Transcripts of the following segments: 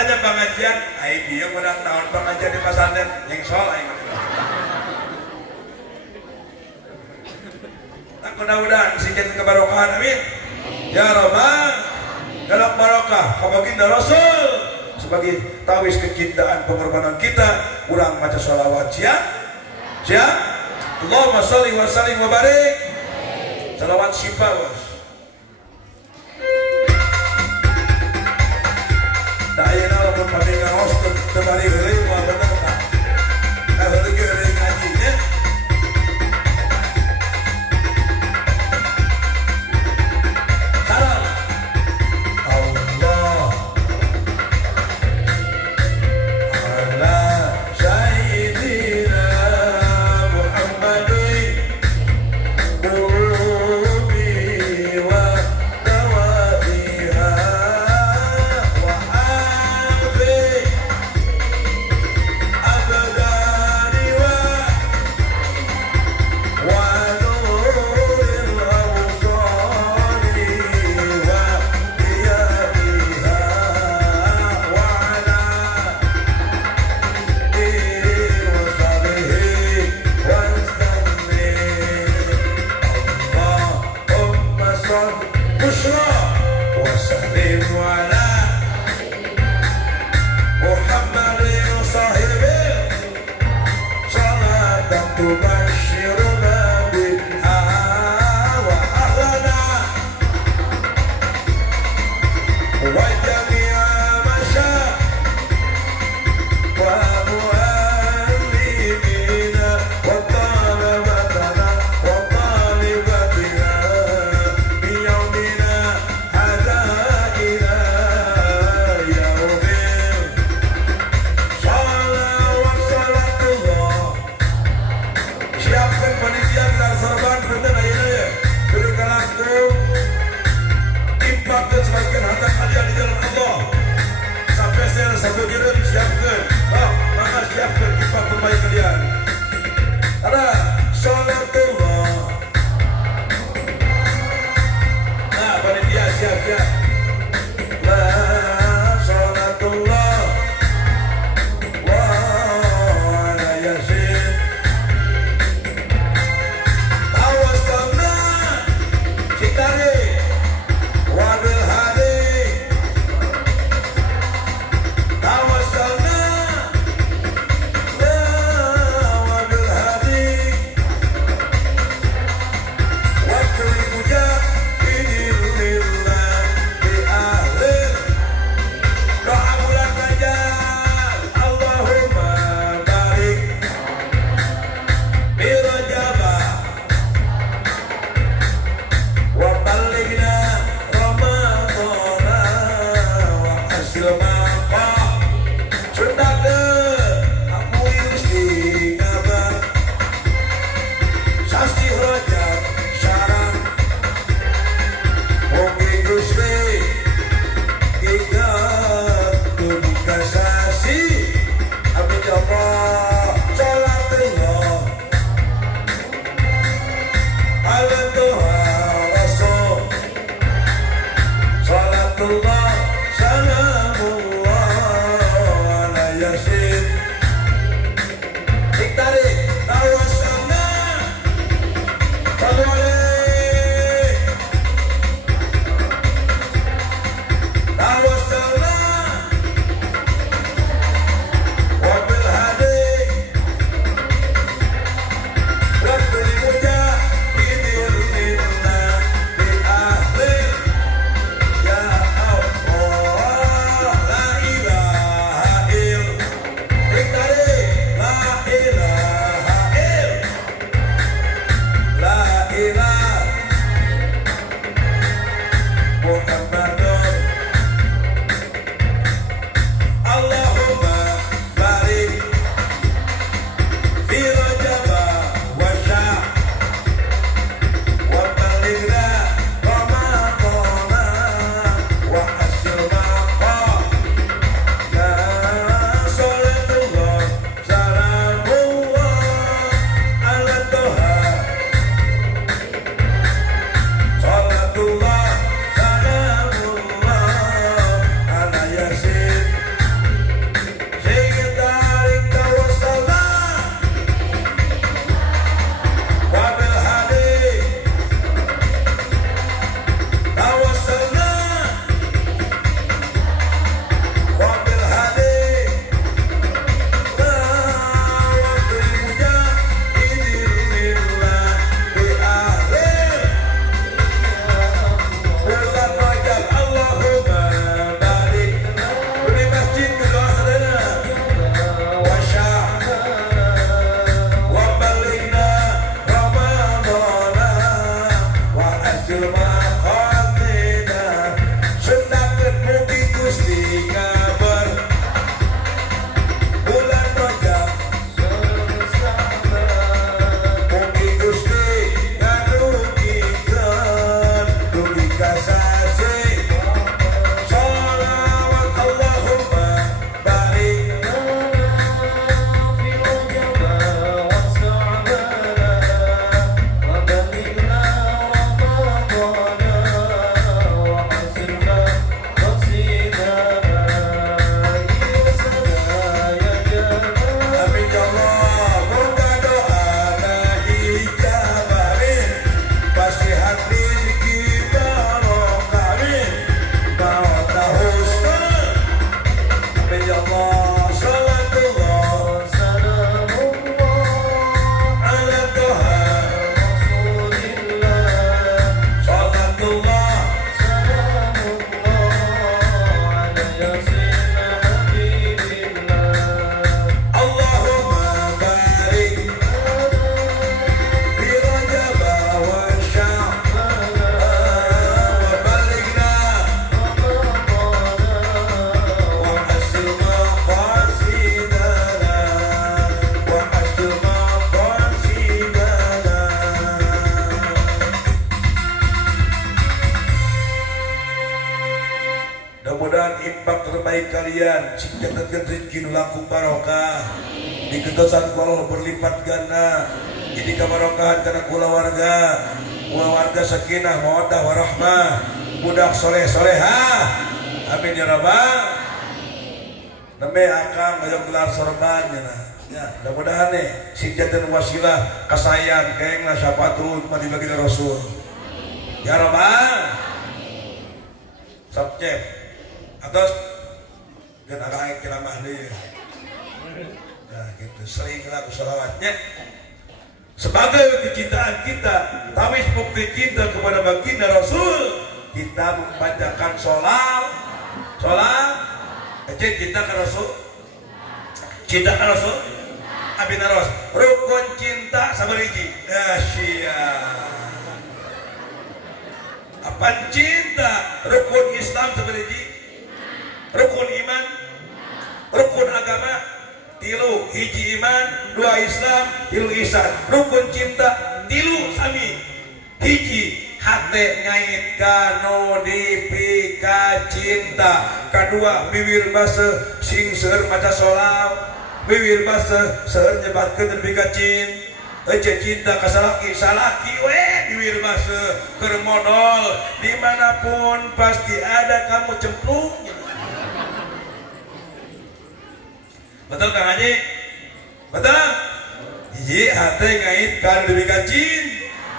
tanya pengajian, aing dia pada tahun pengajian di pesantren yang sol aing. Tak mudah-mudahan singkat kebarokahan amin. Ya Rabbal dalam barokah baginda Rasul sebagai tawis kecintaan pengorbanan kita, ulang baca sholawat siap. Allahumma sholli wa sallim wa barik. Sholawat syifa bos. Dayana lamun padinga os tebari heuleuy moal bener tah. Heuleuy ge heuleuy ngaji nya. Salam. Allah. Ala sayyidina Muhammadin qulubi wa dawaiha wa hafi abdani wa nuril awsani wa diyaiha wa ala Salatullah, salamullah terbaik kalian singkatkan rezeki nu langkung barokah diketosan ku Allah berlipat ganda jadi kabarokahan kana kula warga sakinah mawaddah warahmah budak soleh-solehah amin ya rabbal nembe akang aya gelar sorban ya mudah-mudahan singkatkan wasilah kasayang kaengna sapatun mah dibagi Rasul ya rabbal subjek atas dan agak ceramah dia. Nah gitu sering laku salawatnya sebagai kecintaan kita tawis bukti cinta kepada baginda Rasul kita membacakan sholat cinta ke Rasul abin aros rukun cinta sabariji apa cinta rukun Islam sabariji rukun iman rukun agama tilu hiji iman dua Islam tilu ihsan rukun cinta tilu sami hiji hate ngait kanodipika cinta kedua bibir basa sing seueur maca sholawat bibir basa seueur nyebatkeun nepika cinta ka salaki we bibir basa keur modal dimanapun pasti ada kamu cemplung. Betul Kang Haji? Betul? Iya, hati ngait kan demi kacin,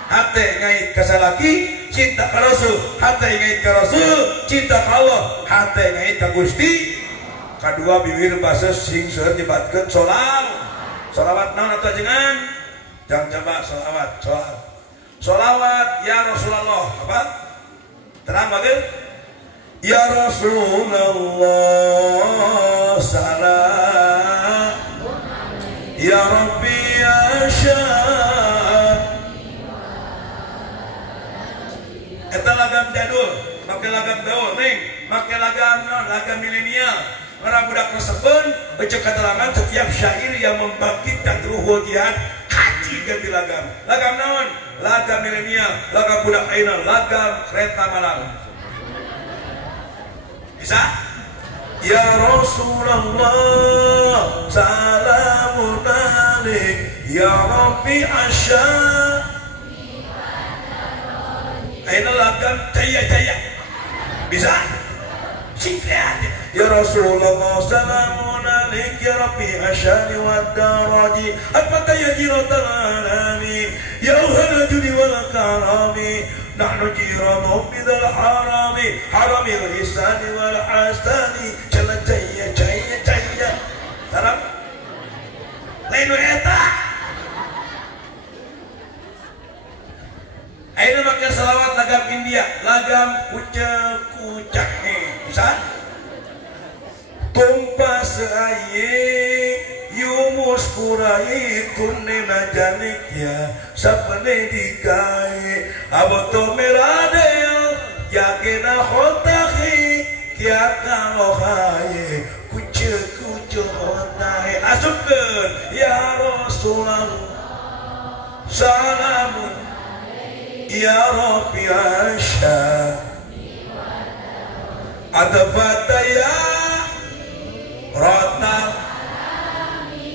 hati ngait ke salaki, cinta ke Rasul, hati ngait ke Rasul, cinta ke Allah, hati ngait ke Gusti. Kedua bibir basa sing seueur nyebatkeun sholawat naon atuh ajengan? Jangan coba sholawat ya Rasulullah apa? Terang bageun? Ya Rasulullah salam Ya Rabbi ya Syah. Eta lagam jadul make lagam gaul ning make lagam milenial para budak resepen becek keterangan setiap syair yang membangkitkan ruhul jihad haji ganti lagam naon lagam milenial lagam budak ayeuna lagam kereta malam bisa. Ya Rasulullah salamun alaik ya Rabbi asya ayeuna lagam jaya bisa sing kreatif. Ya Rasulullah salamun alaik ya Rabbi asyani wad daraji apata ya jiratal alamin ya uhana judi wal karami nahnu jiranu bidal haramil ihsani wal hasani jalla jaya tarap lain eta ayeuna make selawat lagam India lagam kucak bisa tumpah seaye yumus kurai tunena janik ya sapane dikai aboto meradel yakena khotahi kia kalohaye kuce hotahe asupkeun ya Rasulullah salamun ya Rabbi asya adafata ya rotal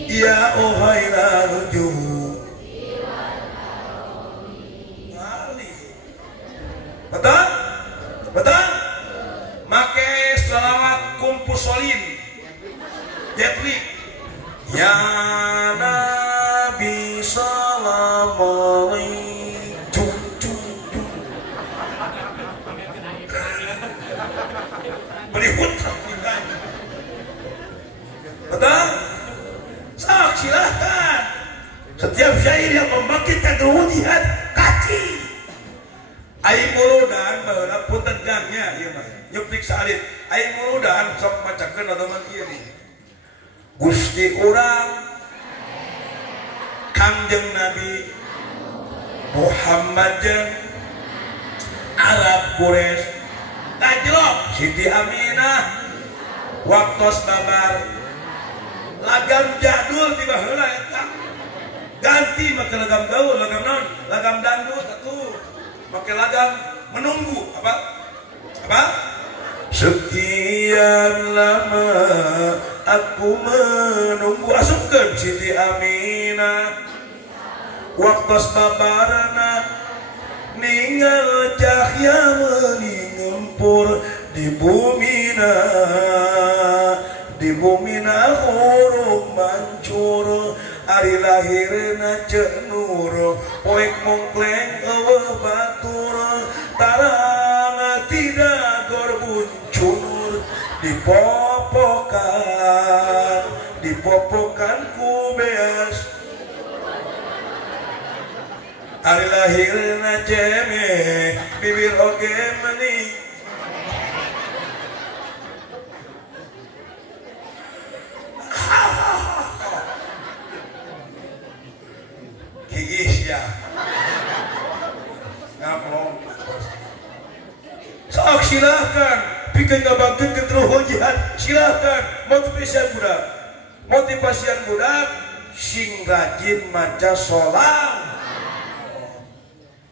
ya uhailal juhu betul make selawat kumpul solin jetli ya Nabi salam alaikum berikut betul sok silahkan setiap syair yang membangkitkan ruh jihad kaci aing muludan baheula punten gangnya ieu mah nyuplik salib aing muludan sok macakeun otoman ieu nih Gusti urang Kangjeng Nabi Muhammad jeung Arab Quraisy tajlok Siti Aminah waktos babar lagam jadul tiba heula eta ganti make lagam gaul lagam naon lagam dangdut atuh make lagam menunggu apa Sekian lama aku menunggu, asupkeun Siti Aminah waktu babarana ninggal cahya meningempur di bumina huruf mancur ari lahirna ceuk nur poek mongkleng eueuh batur tarana tidak gorbuncur dipopokan ku beas ari lahirna ceme bibir oge mening kiis ya ngaplong sok silahkan pikeun ngabangkeun ke truhul jihad silahkan motivasian budak sing rajin maca sholat.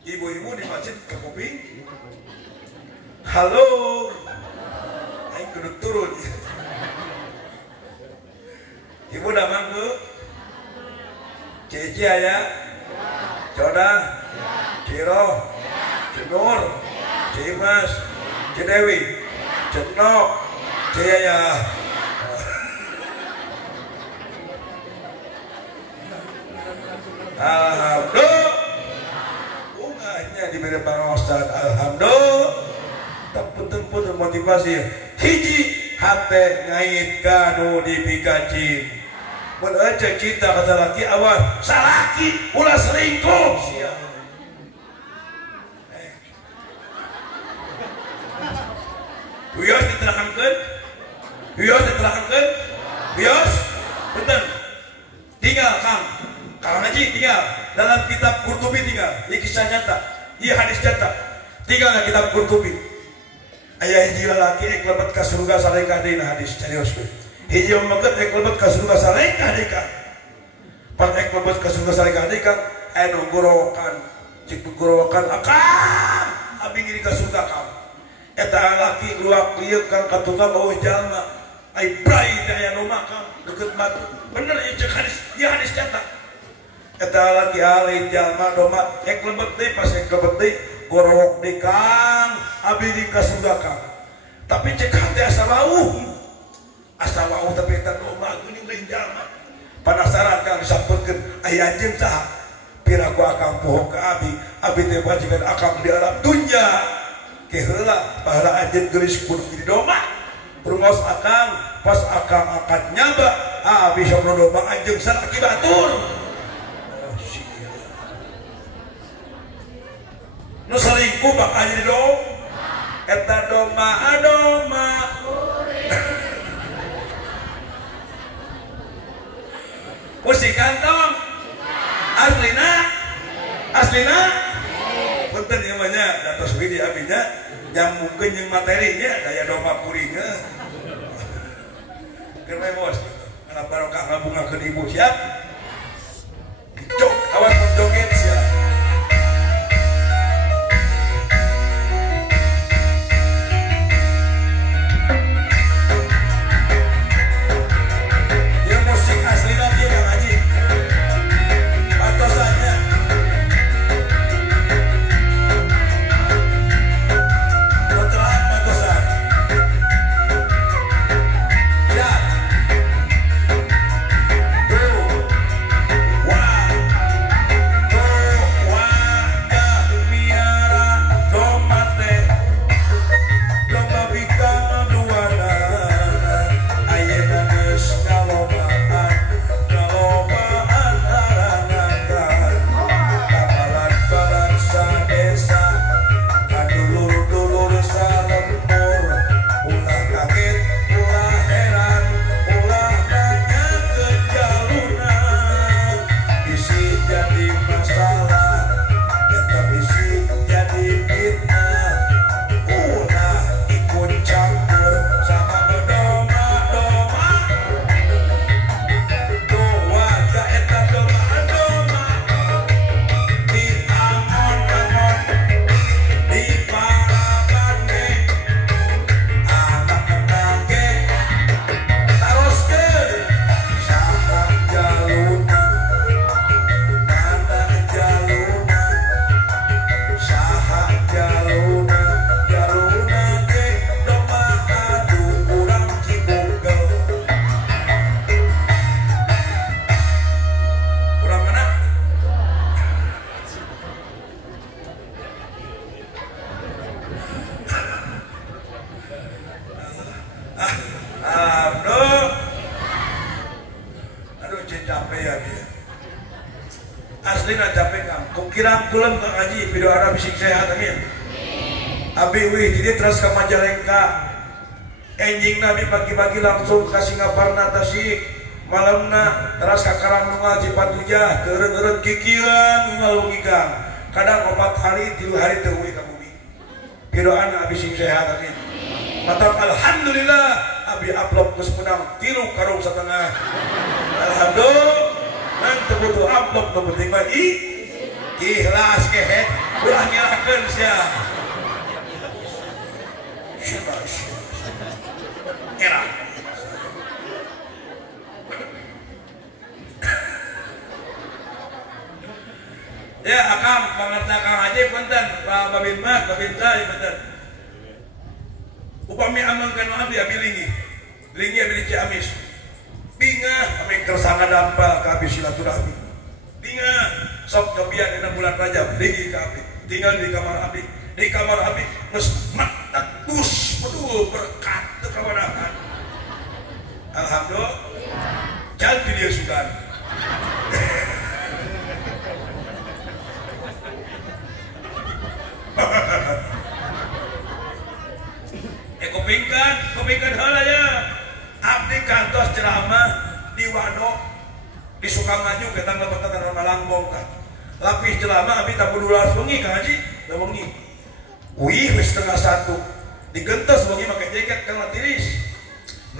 Ibu-ibu di masjid ke kuping halo aing kudu turun ibu udah manggu Cici aya Coda Ciro Cinur Cimas Cidewi Cetnok Ciaya alhamdulillah ungahnya diberi Bang Ustaz alhamdulillah tak punten motivasi hiji hate ngait kanu dipikacin mun aja cinta ka salaki awas salaki ulah selingkuh sia Bios bener tinggal Kang Haji tinggal dalam kitab Qurtubi tinggal ini kisah nyata ini hadis nyata tinggal dalam kitab Qurtubi ayah hiji lalaki ek lebat ka surga sareng kadina hadis carios hiji omakeun ek lebat ka surga sareng kadika pas ek lebat ka surga sareng kadika aya nu gorowokan cik gorowokan akang abi gini ka surga Kang eta laki luak lieu Kang ka tukang eueuh jalma ai brai aya nu makam deukeut batu bener ieu cek hadis nyata eta laki alih jalma doma ek lebet deui pas ek lebet deui gorowok deui Kang abi di ka surga Kang tapi cek hati asa wauh tapi eta doma geuning deui jalma penasaran Kang disaputkeun aya anjeun saha piraku akang poho ka abi teh bajikan akang di alam dunya ke heula pahala anjeun geulis kudu di doma rumos akang pas akang angkat nyaba abi sok doma anjeun salaki batur nu selingkuh bakal jadi dom eta doma musik kantong aslina punten ieu mah nya datos we di abinya nyambungkeun jeung materinya daya doma kuringnya keur we bos kana barokah ngabungakeun ibu siap jok awas joget siap capek ya dia. Aslina capek Kang. Kukira kulem Kang Haji video Arab bising sehat amin. Abi wih jadi terus ke Majalengka. Enjing Nabi pagi-pagi langsung ke Singaparna Tasik. Malamna terus ke Karangtungal Cipatujah. Teureun-teureun kikieuan unggal ugigang. Kadang 4 hari 3 hari teu uwi ka bumi. Bidoan abi sing sehat amin. Mantap alhamdulillah abi upload geus menang 3 karung setengah. Alhamdulillah. Nanti butuh upload nu penting mah ikhlas kehe ulah nyalakeun sia. Era. Ya akang pangertakan aja punten babin mah babin teh punten. Upami amangkeun abdi abi lingi abi Ciamis. Bingah ame kersana dampal ka abi silaturahmi. Bingah sok kebian dina bulan Rajab lingi ka abi. Tinggal di kamar abi. Di kamar abi geus matus betul berkat teu kawadahan. Alhamdulillah. Jangan dia sudan. Kupingkan heula ya. Abdi kantos ceramah di Wadok di Sukamaju kita ngabatan Malangbong kan. Lapis ceramah abdi 12 wengi Kang Haji, da wengi. Wih wis 12:30. Digentes wengi make jaket kana tiris.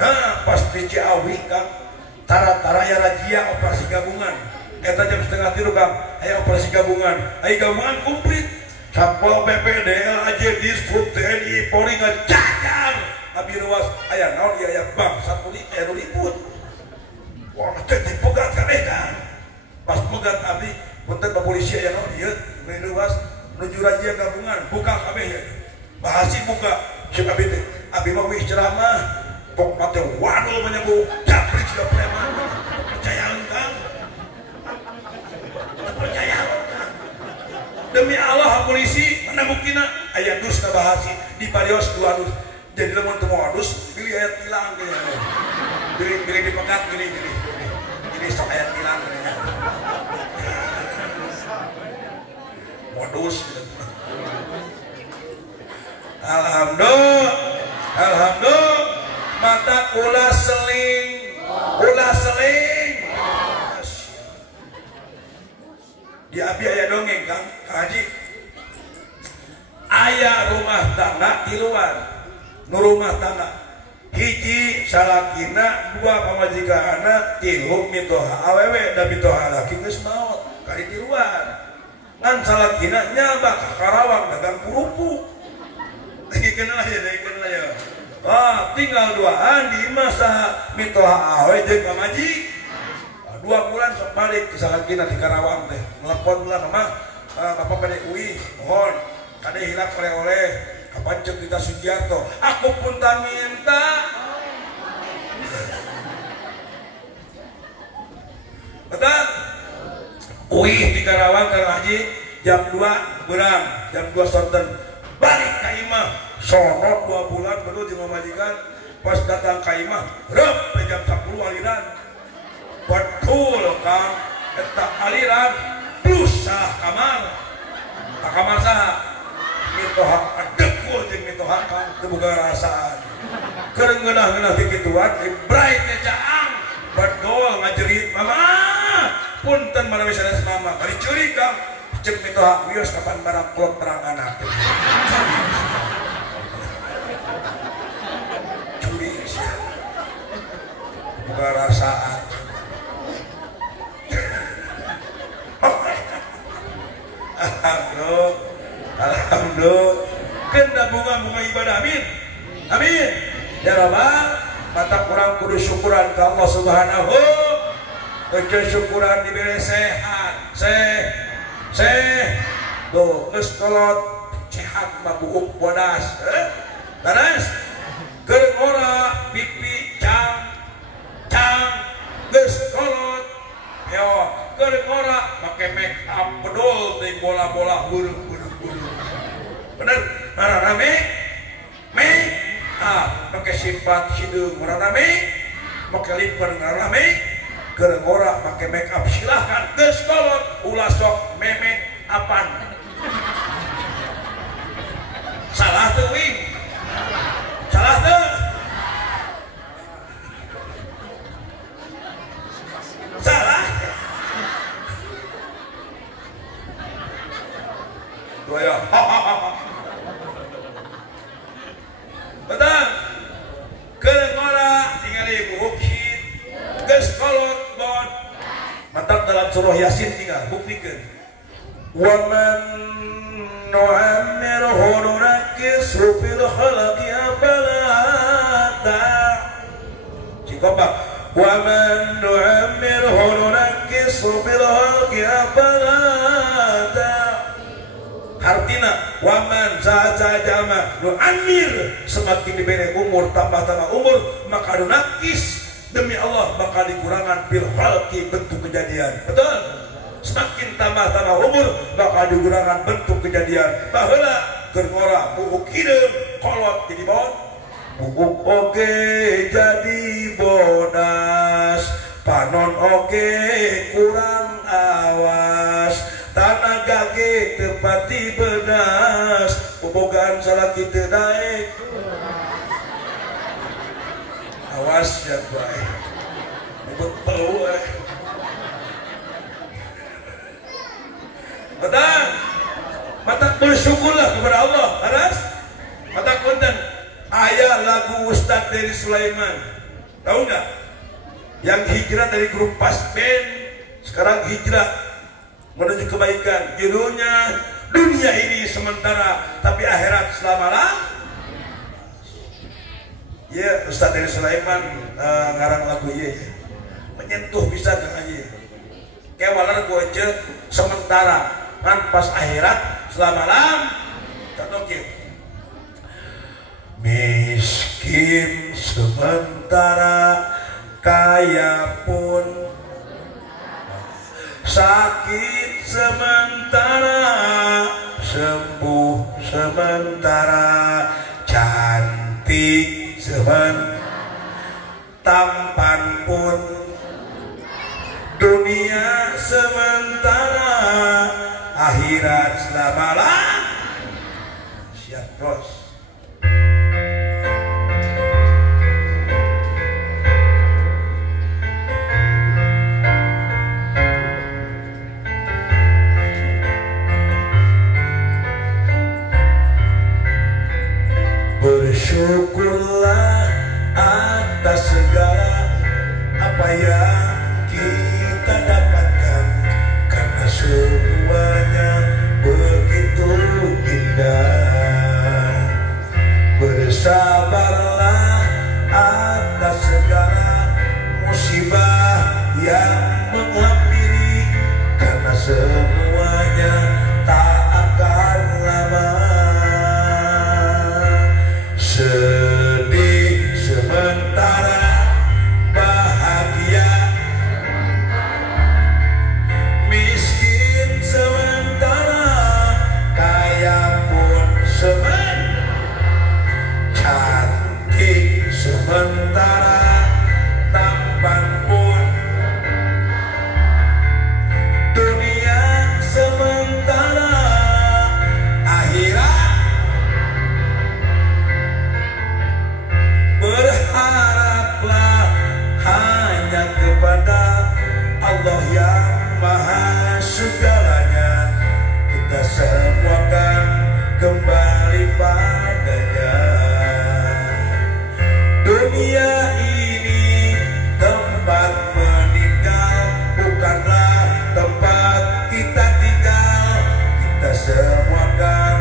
Nah, pas di Ciawi Kang, tara-tara ya razia operasi gabungan. Eta jam 2:30 Kang, aya operasi gabungan. Aya gabungan komplit. Satpol PP, DL, Disub, TNI, Polri ngejajar. Abi ruas aya naon ieu aya bang satu liput. Wah, teh dipegat kabeh Kang. Pas megat abdi, punten polisi aya naon ieu, ruas nuju razia gabungan, buka kabeh ya. Bahasi buka, cek abdi teh. Abi mah wis ceramah, pok mate wadul menyambut, japrik sudah preman. Percayaan Kang. Percayaan Kang. Demi Allah polisi mana buktina aya dus ka bahasi di parios 2 dus. Jadi lamun teu modus pilih ayat tilang kayaknya. Pilih dipegat pilih. Ini sok ayat tilang kayaknya. Modus. Alhamdulillah. Mata ulah seling. Di abi aya dongeng Kang Haji. Aya rumah tangga di luar. Nu rumah tangga hiji salakina 2 pamajikanna 3 mitoha awewe da mitoha laki geus maot kari di luar ngan salakina nyaba ka Karawang dagang kerupuk dikeunlah ya tinggal 2an di masa mitoha awe jeung pamaji 2 bulan sok balik ke salakina di Karawang teh nelpon lah mah Bapak Pade Uwi mohon kade hilap oleh kapan cek kita Sugiarto aku pun tak minta betul Wih di Karawang Kang Haji jam 2 berang jam 2 sonten balik ka imah sono 2 bulan baru jeung majikan pas datang ka imah rep jam 10 aliran betul Kang eta aliran pusah kamar saha mitoha adekul jeung mitoha Kang teu boga rasaan keur ngeunah-ngeunah kikituan ibrai teh caang badol ngajerit mama punten manawi sanes mama bari curi Kang jeung mitoha wios kapan barang klok terang anak curi sia boga rasaan Alhamdulillah kena bunga ibadah amin ya Rabbal mata kurang kudu syukuran ke Allah subhanahu syukuran diberi sehat tuh geus kolot sehat mah buuk bodas taras keur ora pipi cang geus kolot yo keur ora make make up bedol teh bola-bola buruk bener rame pakai sifat hidung rame pakai liver rame keur ngora make make up silahkan geus kolot ulah sok meme apan salah tuh wing salah tuh salah tuh ya betul keur ngora tinggali bukit geus kolot bon mantap dalam surah Yasin tinggal buktikeun wa man nu'ammirhu nunakkishu fil khalqi afala cikopak wa man nu'ammirhu nunakkishu fil khalqi afala artina waman saja jalma nu amir semakin diberi umur tambah umur maka nunakis demi Allah bakal dikurangan bil khalqi bentuk kejadian betul semakin tambah umur bakal dikurangan bentuk kejadian baheula keur ngora bubuk hideung kolot jadi bon bubuk oge jadi bodas panon oge kurang awas tanah gage tepati benas bobogan salah kita naik awas ya baik betul betul mata bersyukurlah kepada Allah harus mata konten ayah lagu Ustadz dari Sulaiman tahu nggak yang hijrah dari grup pas band sekarang hijrah menuju kebaikan judulnya dunia ini sementara tapi akhirat selama-lamanya ya Ustadz dari Sulaiman ngarang lagu ya menyentuh bisa dengan aja kayak walar gue aja sementara kan pas akhirat selama-lamanya tak tokil miskin sementara kaya pun sakit sementara sembuh sementara cantik sementara tampan pun dunia sementara akhirat selama-lamanya siap bos bersyukurlah atas segala apa yang kita dapatkan karena semuanya begitu indah. Bersabarlah atas segala musibah yang menghampiri karena semuanya tak akan lama. Sedih sementara bahagia miskin sementara kaya pun sementara cantik sementara tampan pun dunia sementara akhirat berharaplah hanya kepada Allah yang maha segalanya. Kita semua kan kembali padanya. Dunia ini tempat meninggal, bukanlah tempat kita tinggal. Kita semua kan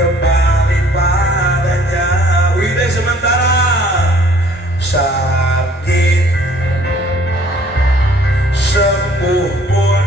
kembali padanya. Widai sementara sakit sembuh pun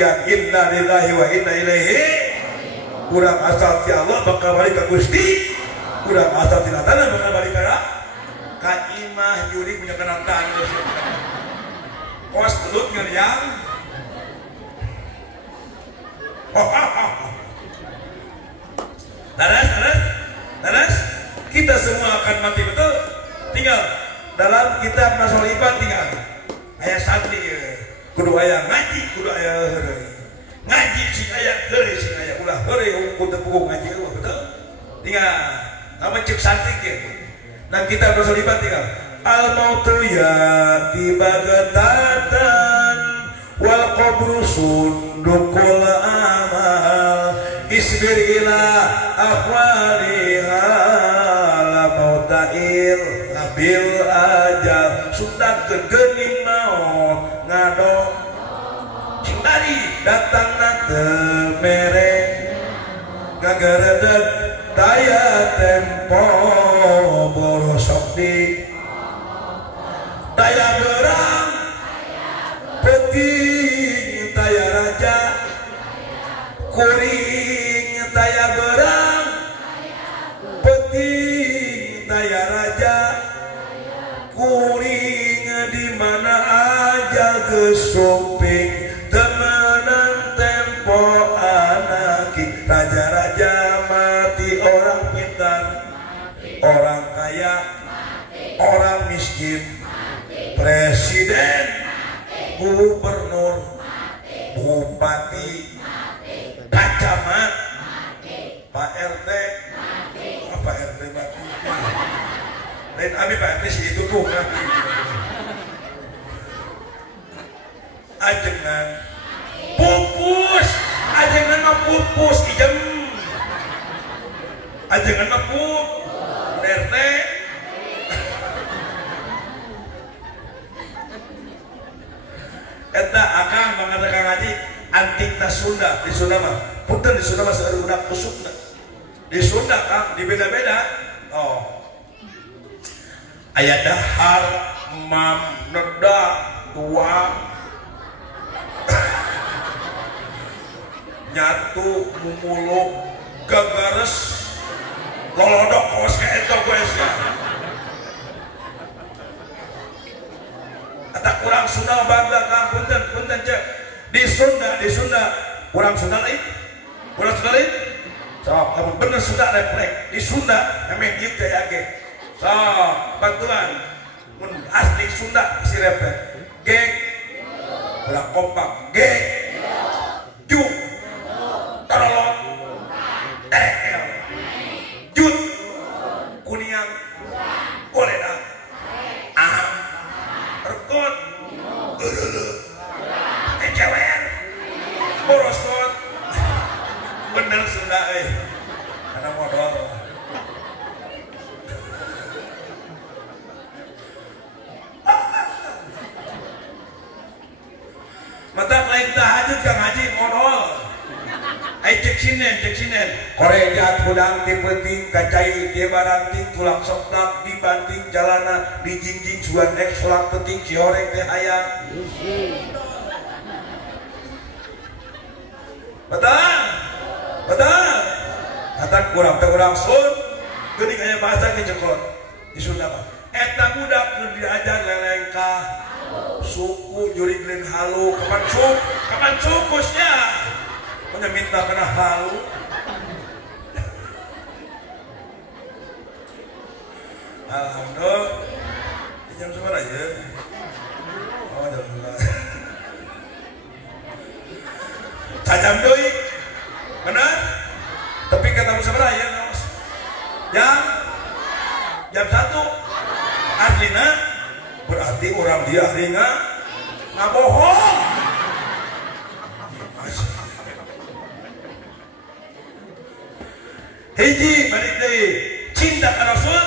kematian inna lillahi wa inna ilaihi urang asal ti Allah bakal balik ke Gusti urang asal ti Natana bakal balik ka imah juri punya kenantan kos telut ngeriang Laras kita semua akan mati betul tinggal dalam kitab Nasul Iban tinggal ayat santri kudu aya ngaji kudu aya ngaji si aya heureuy si aya ulah heureuy hukum tepung ngaji betul tinggal nama cek santri kieu nah kitab Nasul Iban tinggal al mautu yati bagatatan wal qabru sundukul amal isbir ila akhwaliha la mautair labil ajal sudah kegening maut ngadong cingari datang na temereng gageredeg daya tempo borosok di daya berang peting daya raja kuring daya berang peting daya raja kuring di mana aja gesumping temenan tempo anaki raja-raja mati orang pintar orang kaya orang miskin presiden gubernur bupati camat Pak RT Pak RT mati lain abi Pak RT sih itu tuh mati ajengan pupus ajengan mah pupus ijem ajengan mah pup RT eta akang mengatakan ngaji antikna Sunda di Sunda mah punten di Sunda mah saeureuna kusukna di Sunda kang di beda-beda oh aya dahar mam neda tua nyatu mumuluk gagares lolodok kos ka eta goesna kata kurang Sunda bangga kang punten cek di Sunda kurang Sunda lain so kamu bener Sunda refleks di Sunda emang gitu ya ge so bantuan mun asli Sunda si refleks geng kurang kompak geng juk tarolong tekel jut kuniang kolera am rekot cewer borosot bener Sunda karena modal mata lain tahajud kang haji modal cek sinen korea hudang ti penting kacai ti baranting tulang soplak dibanting jalana dijingjing suan ek solak penting cioreng teh hayang betul kata kurang sun geuning aya bahasa kecekot di Sunda mah eta budak keur diajar lelengkah suku jurig leun halu kapan sukusnya menyemita kena halu alhamdulillah jam seberapa aja oh jam 11 tajam doi benar tapi kata seberapa ya jam 1 artinya berarti orang dia artinya ngabohong hiji balik deui cinta ka Rasul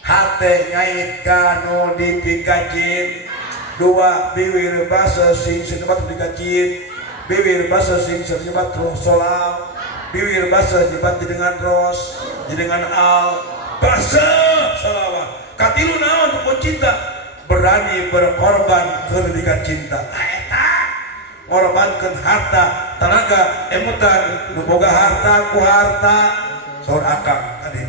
hate ngait kanu dipikajin dua bibir basa sing senebat dikajin bibir basa sing senebat solal bibir basa nyebat dengan ros dengan al basa salawat katilu naon rukun cinta berani berkorban keur dika cinta eta ngorbankeun harta tenaga emutan nu boga harta ku harta saur akang tadi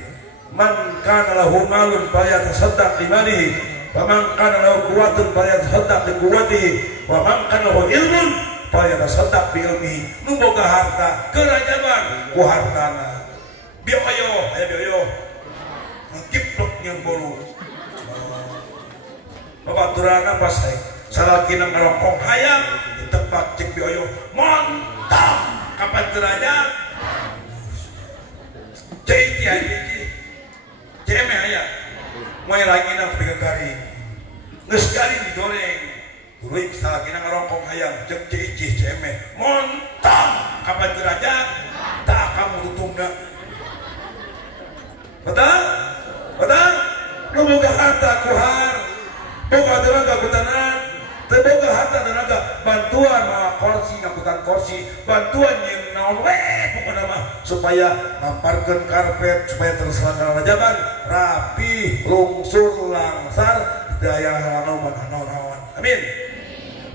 man kana lahu malun falyatasaddaq bimalihi wa man kana lahu quwwatun falyatasaddaq bi quwwatihi wa man kana lahu ilmun falyatasaddaq bi ilmihi nu boga harta kerajaban ku hartana bioyo aya bioyo kiplok yang bolu babaturanna pas salakina ngerokok hayang ditebak cek bioyo mantap kapan derajat cek cemeh hayang moe lagi nang pegari geus garing digoreng tuluy salakina ngerokok hayang cek cemeh mantap kapan derajat tak kamu tutungna betul betul lu boga harta kuhar boga tenaga kutanan boga harta tenaga bantuan kursi ngakutan kursi bantuan yang naon pokoknya mah supaya mamparkeun karpet supaya terselenggara jaban rapi lungsur langsar daya naon amin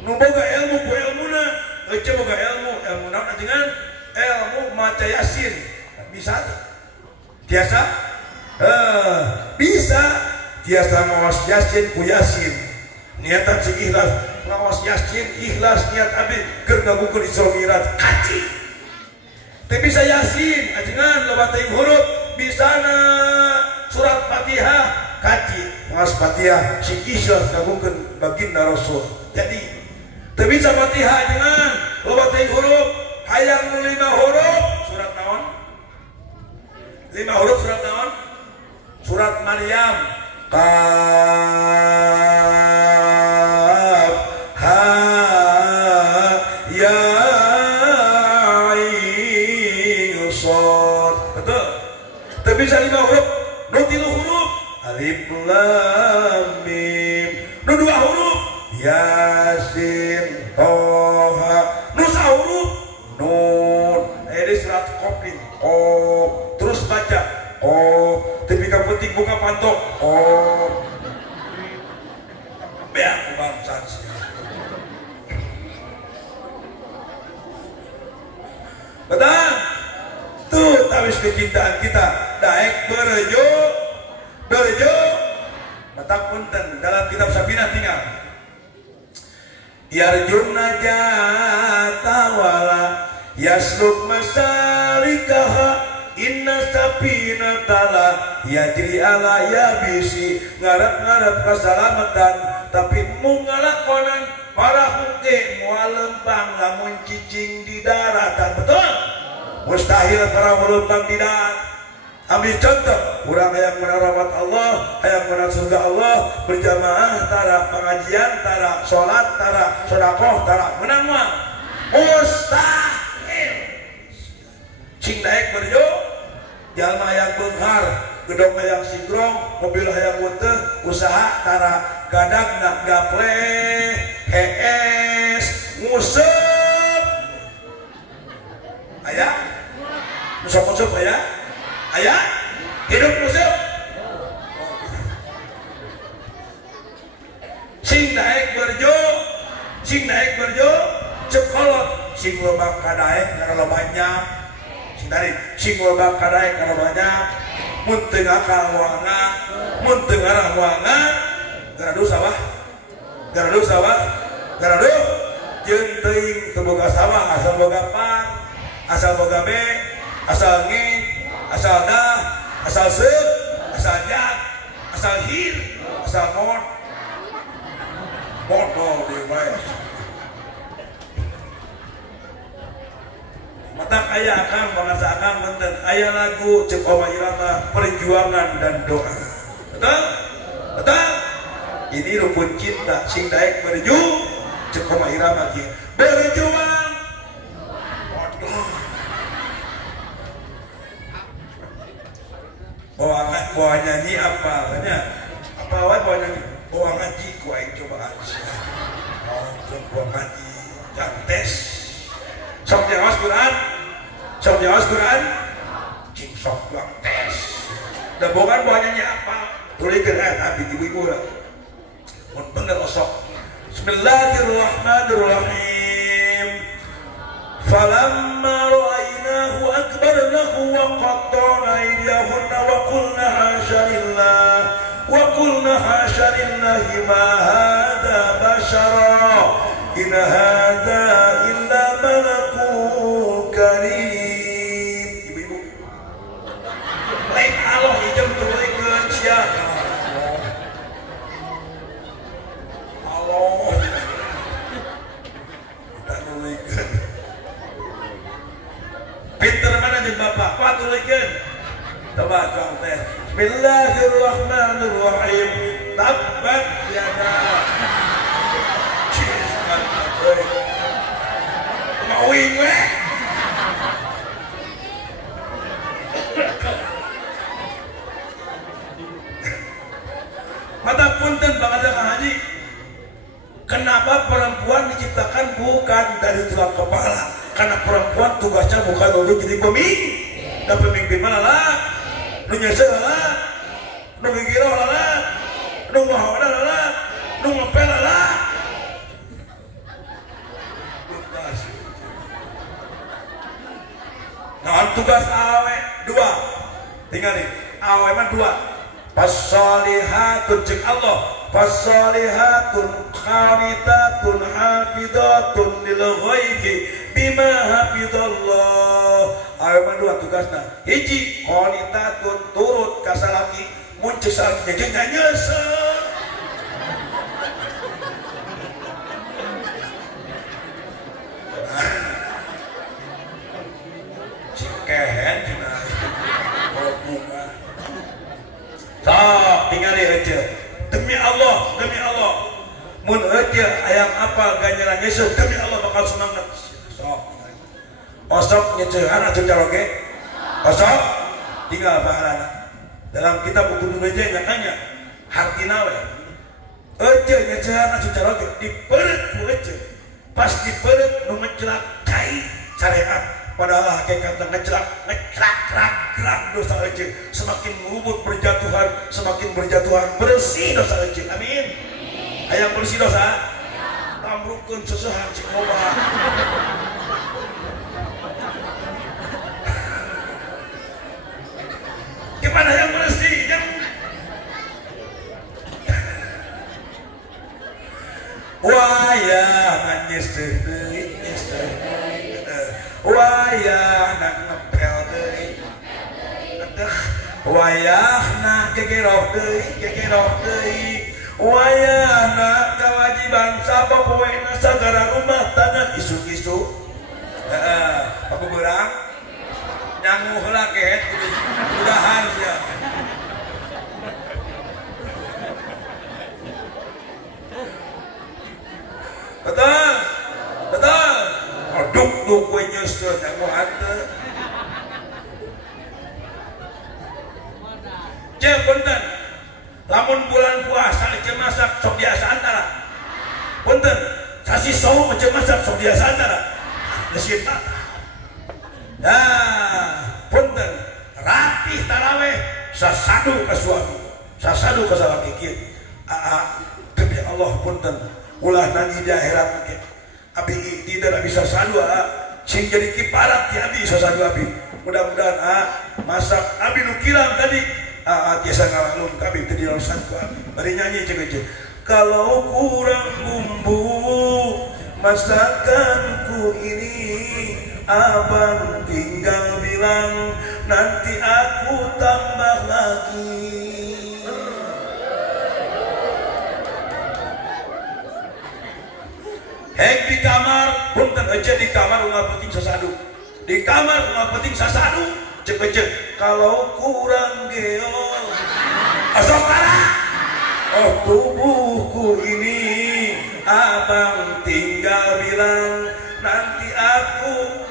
nu boga ilmu ku ilmuna eueuh boga ilmu naon dengan ilmu maca yasin bisa biasa bisa biasa ngawas yasin ku yasin niatan si ikhlas ngawas yasin ikhlas niat abdi keur ngagukeun Isra Mi'raj kaci teu bisa yasin ajengan loba teuing huruf bisana surat Fatihah kaci ngawas Fatihah si ikhlas ngagukeun baginda Rasul jadi teu bisa Fatihah ajengan loba teuing huruf hayang nu 5 huruf surat naon 5 huruf surat naon surat Maryam Qaf ha ya ain shad betul teu bisa 5 huruf nu 3 huruf alif lam mim nu 2 huruf yasin toha nu 1 huruf nun ini surat kopin qaf terus baca qaf tapi kan penting buka pantok biar bangsa betul tuh tawis kecintaan kita daek berejo matak punten dalam kitab Safinah tinggal yarjuna jata wala yasluk masalikaha inna sapina tala yajri ala yabisi ngarep-ngarep keselamatan tapi mu ngalakonan para hukum mualempang lamun cicing di daratan betul mustahil para melempang di darat ambil contoh urang hayang menarawat Allah hayang menang surga Allah berjamaah tara pengajian tara sholat tara sedekah tara menang mah mustahil cing daek berjo jalma hayang beunghar gedong hayang sigrong mobil hayang weteh usaha tara gadagna gaple hees nguseup aya nguseup aya aya hidup nguseup sing daek berjo cekolot sing loba kadaek karena banyak dari sing loba kadaek karena banyak mun teu ngakal wangan mun teu ngarah wangan garadu sawah garadu jeung teuing teu boga sawah asal boga pan asal boga be asal ngi asal dah asal seuk asal jak asal hir asal modal deui bae matak aya akang bangsa akang menten aya lagu cek Oma Irama perjuangan dan doa betul ini rukun cinta sing daek berjuang cek Oma Irama kieu berjuang bawa nyanyi apa wae bawa nyanyi bawa ngaji ku aing cobaan bawa ngaji jantes sok jawas Quran cing sok buang tes da bogan bawa nyanyi apa tulikeun ayat abdi ibu-ibu lah mun bener osok Bismillahirrahmanirrahim falamma ra'aynahu akbarnahu wa qatta'na aydiyahunna wa qulna hasya lillahi ma hadza bashara in hadza illa malakun karim. Ibu-ibu lain Allah hijem turunkeun sia Allah kita turunkeun pinter mana jeung bapak kuat turunkeun coba kang teh Bismillahirrahmanirrahim tabbat yada cisman euy mauing we mata punten bangada Kang Haji, kenapa perempuan diciptakan bukan dari tulang kepala? Karena perempuan tugasnya bukan untuk jadi pemimpin. Dan pemimpin mana lah? Nu nyesel lah, nu gigiro lah, nu ngahoda lah, nu ngepel lah. Nah tugas awe dua, tinggal nih awe mah dua. Fasalihatun cek Allah, fasalihatun qanitatun hafidatun lil ghaibi bima hafidallah. Awe mah dua tugasna. Hiji qanitatun turut ka salaki, mun cek salaki jeung nyesel. Cikehen cenah. Oh bunga. Tak tinggal aja demi Allah mun aja ayam apa ganjaran Yesus demi Allah bakal semangat sok osok nyecehan atuh caroge osok tinggal pahalana dalam kitab buku aja nyakanya hartina we aja nyecehan atuh caroge di perut ku aja pas di perut nu mencelak kai syariat padahal hakikatnya ngecelak dosa aja semakin merubut berjatuhan bersih dosa aja amin ayam bersih dosa tamrukun sesehan cik loba gimana yang bersih yang wayah nangis deui wayah nak ngepel deui wayahna gegeroh deui wayahna kewajiban sapopoena sagara rumah tangga isu-isu apa berang nyangu heula kehet mudahan sia betul duk we nyeuseun nyangu hanteu cek punten lamun bulan puasa cek masak sok biasa antara punten sasi saum cek masak sok biasa antara geus tata punten rapih taraweh sasadu ka suami sasadu ka salaki kieu demi Allah punten ulah nanti di akhirat ke abi tidak bisa sadu sing jadi kiparat ti abi sasadu abi mudah-mudahan masak abi nu kiram tadi biasa ngalamun kami tadi urusan ku abi bari nyanyi cek kalau kurang bumbu masakanku ini abang tinggal bilang nanti aku tambah lagi. Hek di kamar, punten aja di kamar rumah penting sasadu. Di kamar rumah penting sasadu, cek kalau kurang geol, asok parah. Oh tubuhku ini, abang tinggal bilang nanti aku.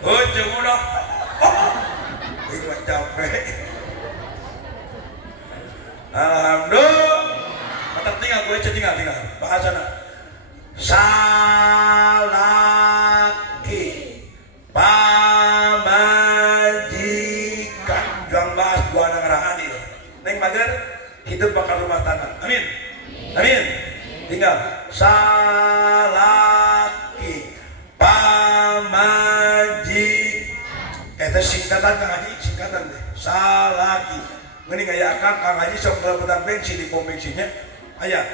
Oh jemudah, ini capek. Alhamdulillah. Mata tinggal gue tinggal bahasana. Salaki pamaji ngebahas dua negara adil. Neng mager hidup bakal rumah tangga. Amin. Amin. Tinggal salaki pamajik. Eta singkatan Kang Haji, singkatan deh. Salaki. Mending aya Kang Haji sok ngelebetan bensin di pom bensinnya. Aya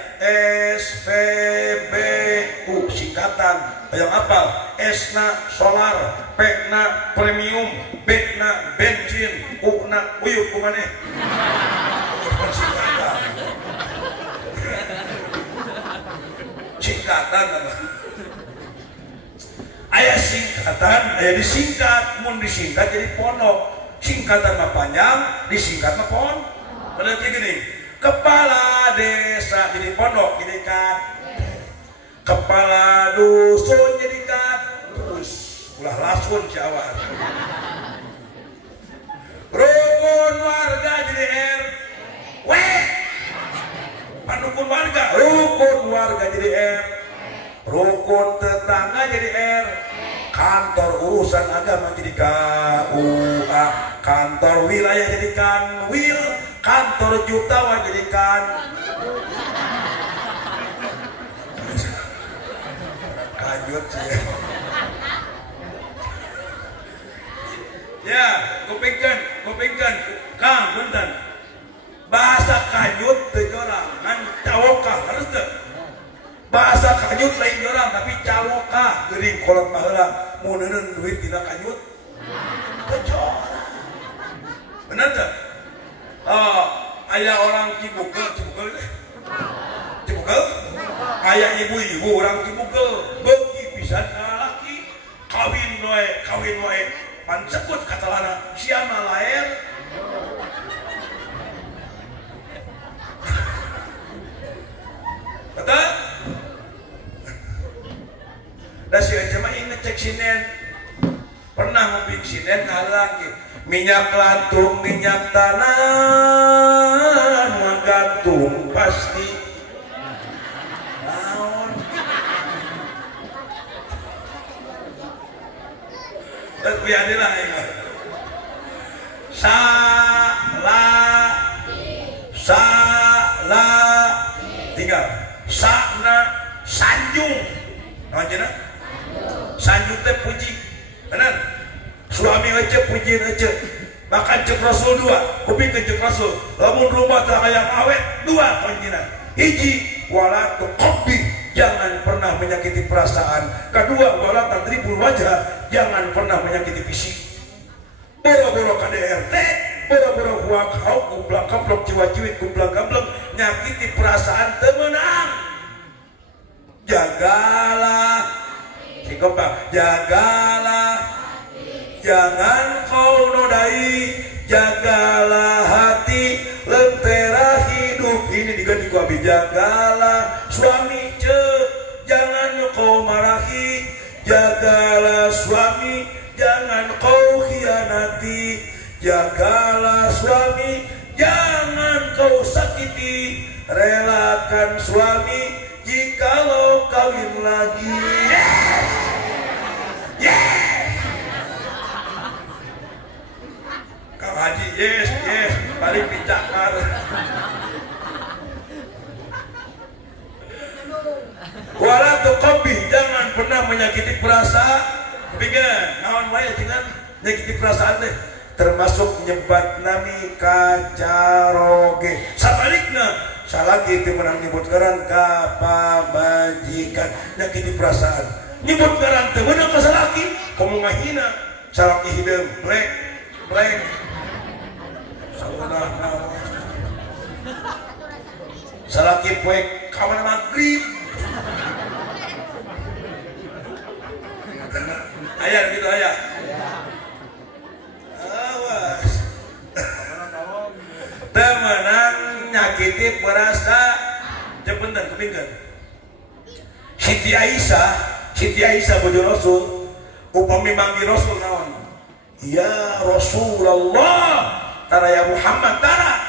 SPBU singkatan. Aya apal? S-na solar, P-na premium, B-na bensin, U-na uyuk kumaneh. Singkatan. Singkatan apa? Aya singkatan, aya disingkat, mun disingkat jadi pondok. Singkatan mah panjang, disingkat mah pondok. Berarti gini, kepala desa jadi pondok jadi kat, kepala dusun jadi kat, terus ulah lasun Jawa. Rukun warga jadi RW, pandukun warga, rukun warga jadi R, rukun tetangga jadi R, kantor urusan agama jadi KUA, kantor wilayah jadi Kanwil, kantor jutawan jadi Kajut sih. Ya, kupingkan, Kang, bentar. Bahasa Kajut teu jorang, ngan cawokah harus teu. Bahasa Kajut lain jorang tapi cawokah, geuring kolot baheula mun neuneun duit dina Kajut. Teu jorang. Bener teu? Aya orang Cibugel, aya ibu-ibu orang Cibugel, beuki pisan ka lalaki, kawin wae, pan sebut katalana sia mah laer. Betul? Da si aja mah inget cek sinen. Pernah ngopi sinen halang ge. Minyak lantung, minyak tanah, gantung pasti. Naon? Tapi adalah ya. Salah, tinggal. Sakna sanjung. Naon cenah? Sanjung teh puji. Benar? Suami aja pujiin aja. Makan cek Rasul 2, kuping ke cek Rasul. Lamun rumah tak yang awet 2 kunjina. Hiji, wala tuqabbi, jangan pernah menyakiti perasaan. Kedua, wala tadribul wajah, jangan pernah menyakiti fisik. Boro-boro KDRT, boro-boro huak-hauk, kublak-kablok, ciwa-ciwit, kublak-kablok, nyakiti perasaan temenang. Jagalah, si kompak, jagalah. Jangan kau nodai, jagalah hati, lentera hidup. Ini diganti ku abi, jagalah suami jangan kau marahi, jagalah suami, jangan kau khianati, jagalah suami, jangan kau sakiti, relakan suami jikalau kawin lagi. Haji, yes, balik di cakar. Wala tuqabbi, jangan pernah menyakiti perasaan. Bikin, naon wae jangan menyakiti perasaan deh. Termasuk nyebat nami kacaroge. Sabalikna, salagi itu menang nyebut garan kapamajikan, nyakiti perasaan. Nyebut garan teu meunang ka salaki, komo ngahina. Salaki hideung, blek. Salaki poek kawan maghrib. Ayah gitu ayah. Awas. Temenang nyakiti perasa. Cepetan kepingkan. Siti Aisyah bojo Rasul. Upami manggil Rasul naon. Ya Rasulullah, tara ya Muhammad tara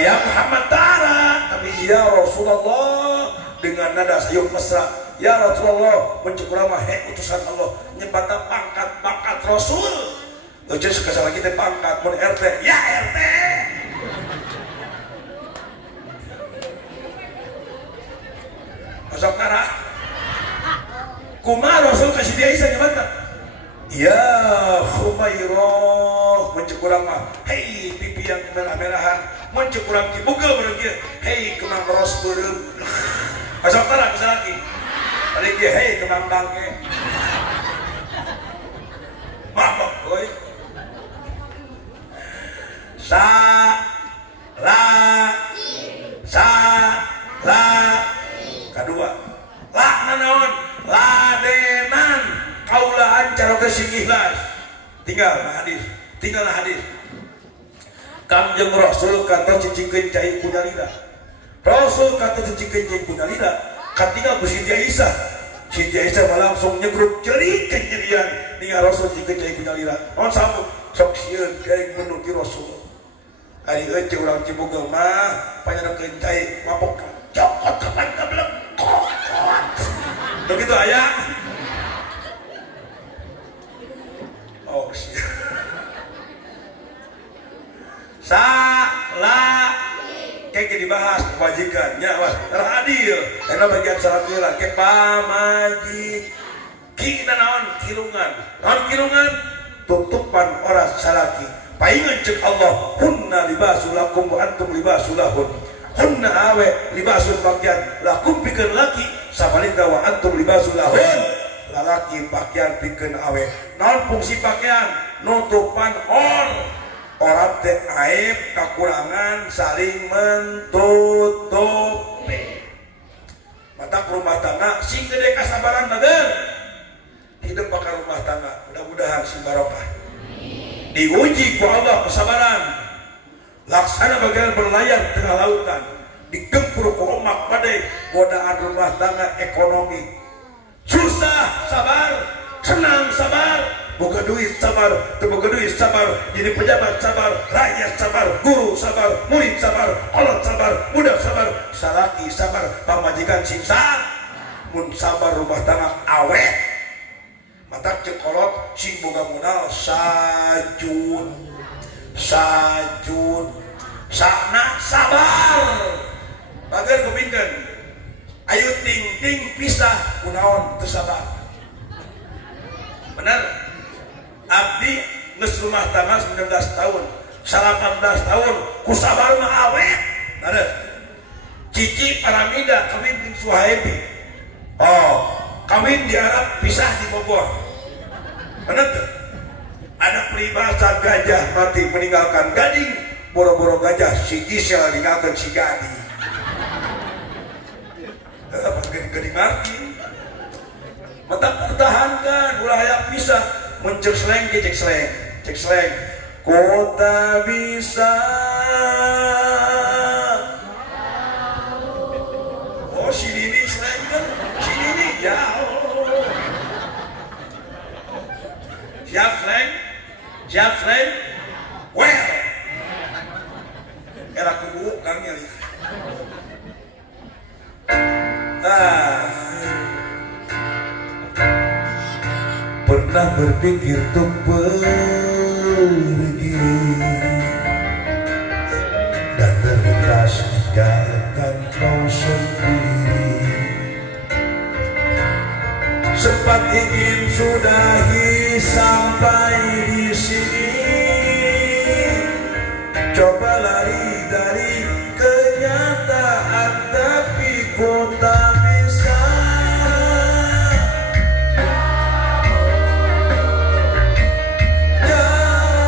ya Muhammad tapi ya Rasulullah dengan nada sayup mesra. Ya Rasulullah, mencukur mah utusan Allah, nyebata pangkat Rasul. Ucap sekasar lagi teh pangkat mun RT, ya RT. Masuk darah. Kumaha Rasul kasih dia Isa gimana? Ya Khumairah mencekurang mah, hei pipi yang merah-merahan, mencekurang dibugel berengnya, hei kemang ros berem. Masuk darah bisa lagi. Tadi dia hei kemang bangke. Mabok, boy. Kedua nanaon ladenan kaulaan cara kesing ikhlas tinggal hadis Kangjeng Rasul kata cicingkeun cai kunyalira Rasul kata cicingkeun cai kunyalira katingal ku Siti Aisyah langsung nyegruk cerik kenyerian tinggal Rasul cicingkeun cai kunyalira naon samu sok sieun kayak menuti Rasul hari ece urang Cibugel mah panyarekeun cai mabok cokot kapan kablek kokot begitu aya oh siap salah kayak dibahas kebajikannya wah terhadir karena bagian salat heula ke pamaji kita naon kilungan tutupan orang salaki paingan cek Allah hunna libasul lakum wa antum libasul lahun hunna awe libasul pakaian lakum pikeun laki sabalika wa antum libasul lahun lalaki pakaian pikeun awe naon fungsi pakaian nutupan orang teh aib kekurangan saling mentutupi mata rumah tangga sing gede kasabaran bager hidup bakal rumah tangga mudah-mudahan sing barokah diuji ku Allah kesabaran laksana bagian berlayar tengah lautan digempur ku ombak badai godaan rumah tangga ekonomi susah sabar senang sabar boga duit sabar boga duit sabar jadi pejabat sabar rakyat sabar guru sabar murid sabar kolot sabar budak sabar salaki sabar pamajikan simsa mun sabar rumah tangga awet mata cekolot sing boga modal sajun sakna sabar bager kupingkeun ayo ting pisah kunaon teu sabar bener abdi geus rumah tangga 19 tahun 18 tahun ku sabar mah awet bener Cici Paramida kawin jeung Suhaibi kawin di Arab pisah di Bogor bener tuh ada peribahasa gajah mati meninggalkan gading boro-boro gajah si Gisel meninggalkan si gading gading mati mata pertahankan ulah hayang pisah mencek seleng cek seleng kota bisa si Dini seleng kan si Dini ya siap seleng well era kubu kami lihat pernah berpikir untuk pergi dan terlintas tinggalkan kau sendiri sempat ingin sudahi sampai di sini coba lari dari kenyataan tapi ku tak bisa jauh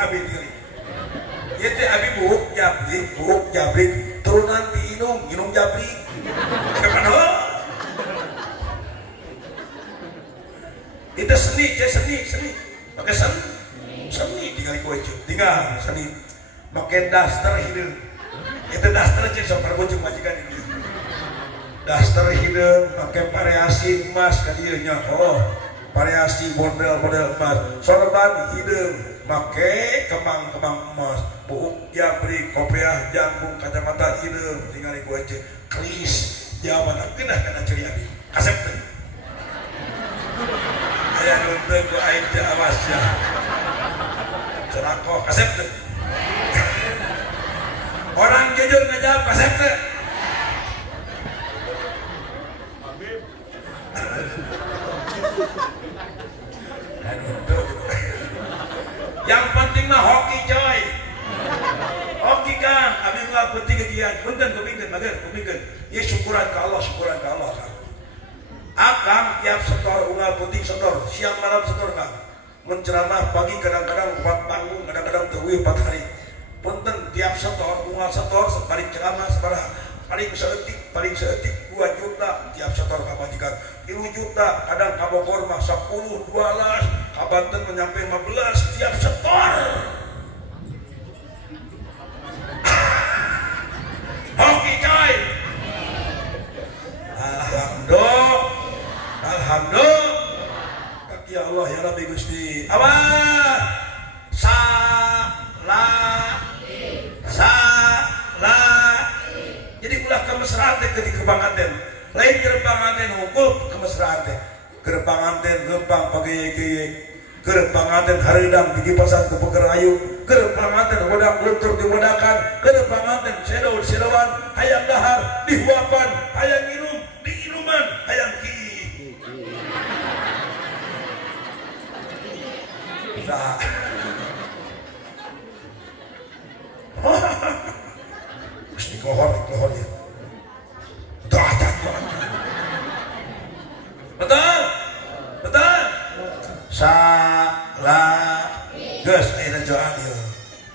abi tinggal. Ieu teh abi buuk jabrik turunan ti inung jabrik. Kemana? Itu seni. Pakai seni tinggal ku aja. Tinggal seni. Pakai daster hideung. Itu daster jeung sok parbucung majikan ini. Daster hideung pakai variasi emas ka dieu nya. Oh, variasi model emas. Sorban hideung make kembang emas. Buuk jabrik kopiah jangkung kacamata hideung tinggal ku aja. Kris jaman keunah kana ceri abi. Kasep teh. Aya nuntun ku aing teh awasnya. Cerako kasep teh. Orang jujur ngejawab kasep teh. Yang penting mah hoki coy. Hoki kan, abi mah penting kegiatan. Punten kupingkeun. Ieu syukuran ka Allah kan. Akang tiap setor unggal penting setor, siang malam setor Kang. Menceramah pagi kadang-kadang 4 panggung, kadang-kadang teueuh 4 hari. Punten tiap setor unggal setor paling ceramah sabaraha? Paling seetik 2 juta tiap setor ka majikan. 3 juta kadang ka Bogor mah 10, 12, ka Banten menyampe 15 tiap setor. Hoki coy. Alhamdulillah. Ya Allah ya Rabbi Gusti. Abah. Salah. Jadi ulah kemesraan teh ketika panganten. Lain gerpanganten hukul kemesraan teh. Gerpanganten gempang pageye-geye. Gerpanganten hareudang di kipasan ke peker ayu. Gerpanganten wadak luntur di wadakan. Gerpanganten sedawan hayang dahar dihuapan, hayang minum di inuman, hayang ki. Nah. Mesti kohor ya. Betul. Salah. Geus ayeuna jo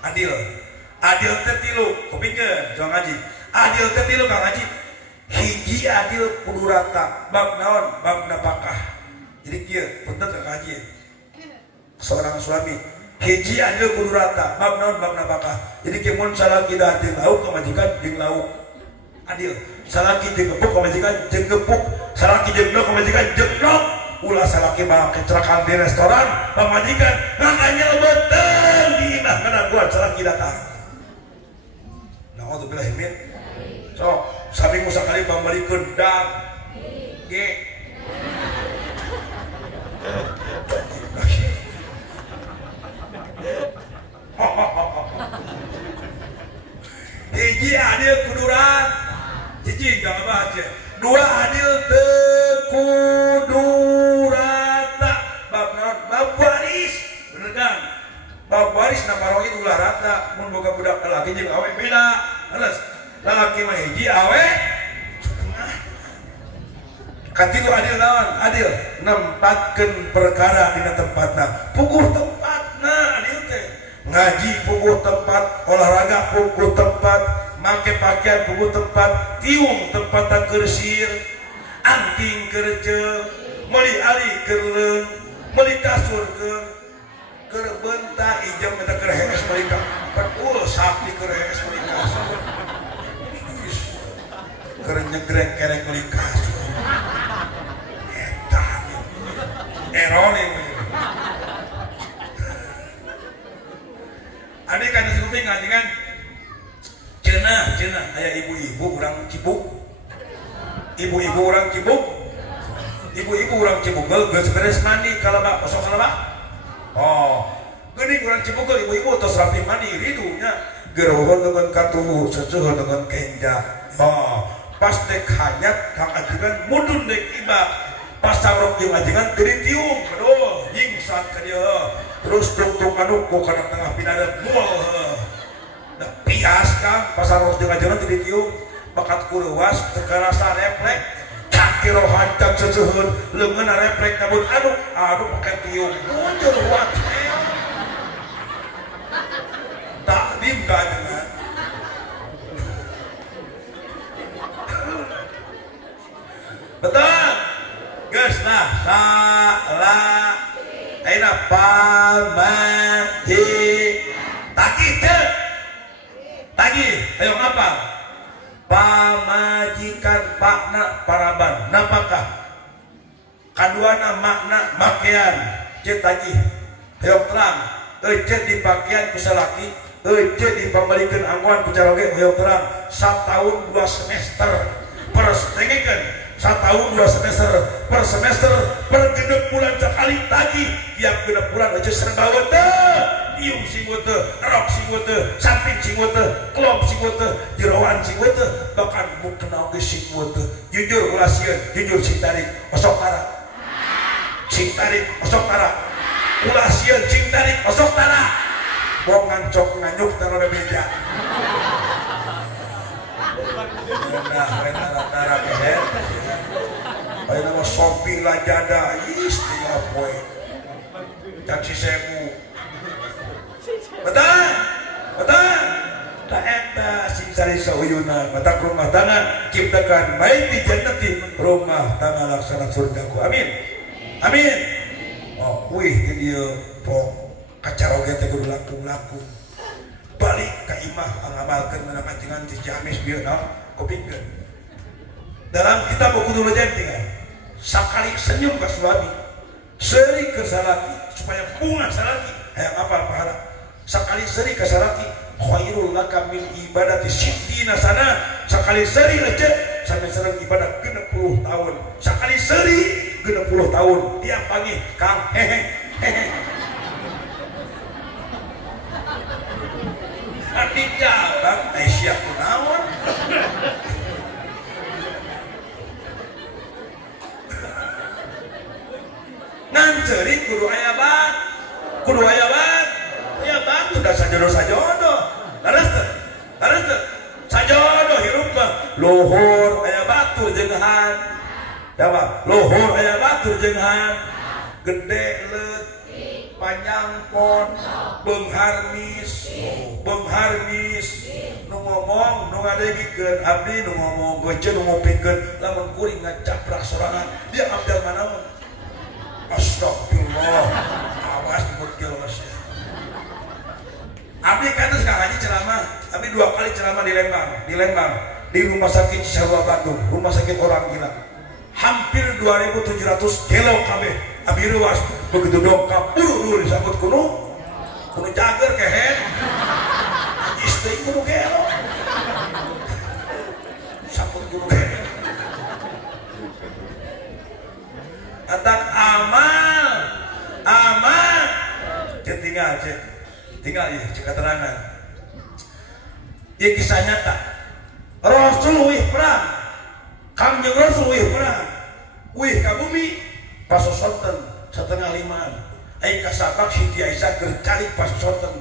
adil teh tilu, kupingkeun jo ngaji. Adil teh tilu Kang Haji. Hiji adil kudu rata, bab naon? Bab nafkah. Jadi kieu, punten Kang Haji. Seorang suami hiji adil kudu rata, bab naon? Bab nafkah. Jadi kieu mun salaki da adil lauk ka majikan jeung lauk adil. Salaki jeung gepuk ka majikan jeung gepuk. Salaki jeung nok ka majikan jeung nok. Ulah salaki mah kecelakaan di restoran, pamajikan nganganya betul diinah kana buat salaki datang. Nauzubillah min. So, saminggu sakali pambarikeun dak ge. Hiji adil kuduran, hiji jangan baca. 2 adil kudurata, bab waris, bener kan? Bab waris naparogi ulah rata, mun boga budak laki jeung awe beda, terus lalaki mah hiji awe setengah. Katilu adil naon? Adil nempatkeun perkara dina tempatna, puguh tempatna adil teh. Ngaji puguh tempat, olahraga puguh tempat, make pakaian puguh tempat, tiung tempat kersir, anting kerja, meli ali kerleung, meli kasur keur benta ijem eta keur hees meli ka petul sakti keur hees meli kasur. Keur nyegrek kerek meli kasur. Eta erone. Adik kan suping ngajengan cenah aya ibu-ibu urang Cibuk. Ibu-ibu urang Cibuk. Ibu-ibu urang Cibuk geus beres mandi kalebak kosong kalebak. Oh, geuning urang Cibuk ibu-ibu tos rapi mandi ridunya gerohon dengan katuhu seueuh dengan kenja. Oh, pas dek hanyat Kang ajengan mudun dek iba. Pas sarok jeung ajengan teu ditiung. Aduh, jingsat ka dieu. Terus tuk-tuk anuku kana tengah pinadet mual. Da pias Kang pasar ros jeung ajengan teu ditiung. Bakat kureuwas teu karasa refleks. Cakiro hancak seueuheun leungeunna refleks namun aduh pake tiung. Mundur wat. pamaji tagih teh tagih ayo apa pamajikan pakna paraban napakah kaduana makna makean cek tagih ayo terang cek di pakaian ku salaki cek di pambalikeun angguan ku caroge ayo terang 1 tahun 2 semester per setengahkan 1 tahun 2 semester per semester per genep bulan sekali tagih tiap genep bulan aja serba teh iung sing teh rok sing teh samping sing teh klop sing teh jeroan sing teh bahkan mu kenal ge sing teh jujur ulah sieun jujur sing tarik osok tara sing tarik osok tara ulah sieun sing tarik osok tara mau ngancok nganyuk taruh di meja tara keher ayo nama sopi lajada istilah poe caci sebu betul betul tak eta sing sari sauyuna mata rumah tangga ciptakan baik di jannati rumah tangga laksana surgaku amin amin oh wih dia pong kacaroge teh kudu laku balik ka imah ngamalkeun manapancingan ti Jamis bieu naon kopikeun dalam kitab buku dulu tinggal sakali senyum ke suami seri ke salaki supaya bunga salaki hayang apal pahala sakali seri ke salaki khairul laka min ibadati sittina sana sakali seri aja sampai serang ibadah 60 tahun sakali seri 60 tahun dia panggil kang hehe hehe adi jabang Aisyah kunaon nganceri kudu aya bat udah sajodoh laras teh sajodoh hirup mah luhur aya batur jeung han jawab luhur aya batur jeung han gede leut panjang pon beungharmis nu ngomong nu ngadegikeun abdi nu ngomong goce nu ngopikeun lamun kuring ngacaprak sorangan dia abdal manaon astagfirullah awas dikurkeun abdi kantos ka haji ceramah abdi 2 kali ceramah di Lembang di rumah sakit Cisarua Bandung rumah sakit orang gila hampir 2.700 kilo kabeh abdi ruas begitu dongkap buru disambut kuno jager kehen istri kuno kelo sambut kuno kehen atak amal tinggal ya keterangan ya kisah nyata Rasul wih perang Kangjeng Rasul wih perang wih ka bumi pasosonten 4:30 ai kasabak Siti Aisyah keur cari pasosonten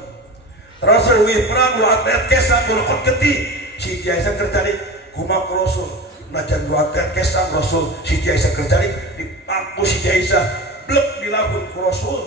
Rasul wih perang lu atlet kesang golokot geti Siti Aisyah keur cari kumaha Rasul najan lu atlet kesang Rasul Siti Aisyah keur cari di pangku Siti Aisyah blek dilahun ku Rasul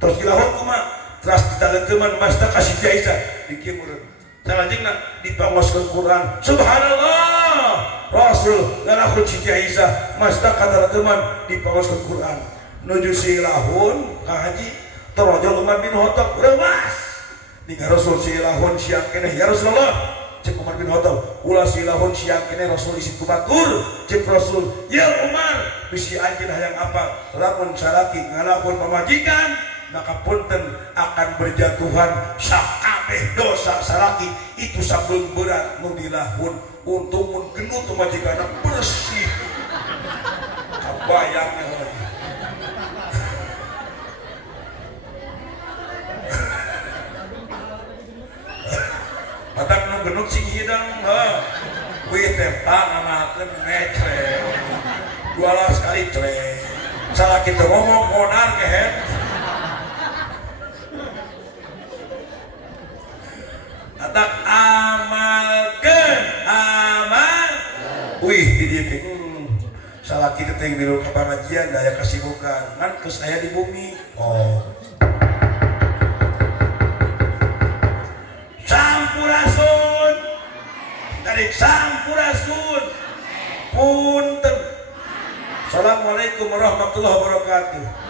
terus dilahun kumaha terus ditaleukeun masta ka Siti Aisyah dikimeureun salajengna dipangoskeun Quran subhanallah Rasul ngalahun Siti Aisyah masta kataleukeun dipangoskeun Quran nuju silahun ka haji torojol Umar bin Khattab rewas ninga Rasul silahun siang keneh ya Rasulullah cek Umar bin Khattab ulah silahun siang keneh Rasul isi kumatur cek Rasul ya Umar bisi anjeun hayang apa lamun salaki ngalahun pamajikan maka punten akan berjatuhan sakabeh dosa salaki itu sambeung berat nu dilahun untung mun genut pamajikana bersih kabayangnya lagi matak nu genut sing hidang wih tepang ngamakeun ngecre 12 kali cre salaki teu ngomong onar kehe tak amalkeun amal wih di dieu teh salaki teh teh biru ka pamajian daya kasibukan ngan geus aya di bumi oh sampurasun tarik sampurasun punten assalamualaikum warahmatullahi wabarakatuh